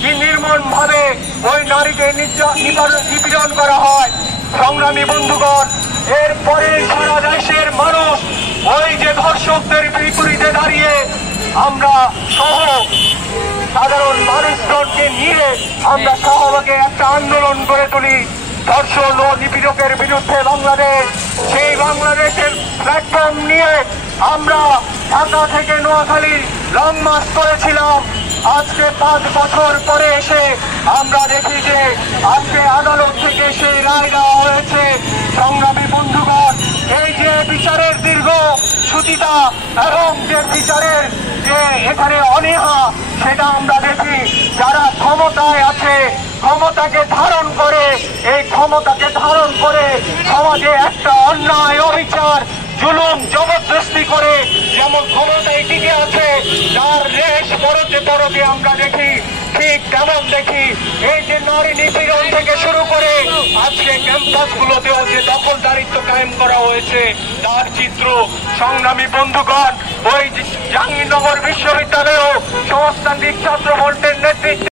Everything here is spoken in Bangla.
কি নির্মম ভাবে ওই নারীকে নিপীড়ন করা হয়। সংগ্রামী বন্ধুগণ, এরপরে সারা দেশের মানুষ ওই যে ধর্ষকদের বিপরীতে দাঁড়িয়ে আমরা সহ সাধারণ মানুষজনকে নিয়ে আমরা সহভাগে একটা আন্দোলন গড়ে তুলি ধর্ষণ ও নিপীড়কের বিরুদ্ধে বাংলাদেশ। সেই বাংলাদেশের প্ল্যাটফর্ম নিয়ে আমরা ঢাকা থেকে নোয়াখালী লং মার্চ করেছিলাম। আজকে 5 বছর পরে এসে আমরা দেখি যে আজকে আদালত থেকে সেই রায় দেওয়া হয়েছে। সংগ্রামী বন্ধুগণ, এই যে বিচারের দীর্ঘ সূচিতা এবং যে বিচারের যে এখানে অনীহা, সেটা আমরা দেখি যারা ক্ষমতায় আছে, ক্ষমতাকে ধারণ করে, এই ক্ষমতাকে ধারণ করে সমাজে একটা অন্যায়, অবিচার, জুলুম, জবরদস্তি করে যেমন ক্ষমতায় টিকে আছে, তার রেশ পরতে পরতে আমরা দেখি ঠিক তেমন দেখি এই যে নারী নিপীড়ন থেকে শুরু করে আজকে ক্যাম্পাসগুলোতেও যে দখলদারিত্ব কায়েম করা হয়েছে তার চিত্র। সংগ্রামী বন্ধুগণ, ওই জাহাঙ্গীরনগর বিশ্ববিদ্যালয়েও সমাজতান্ত্রিক ছাত্র ফ্রন্টের নেতৃত্বে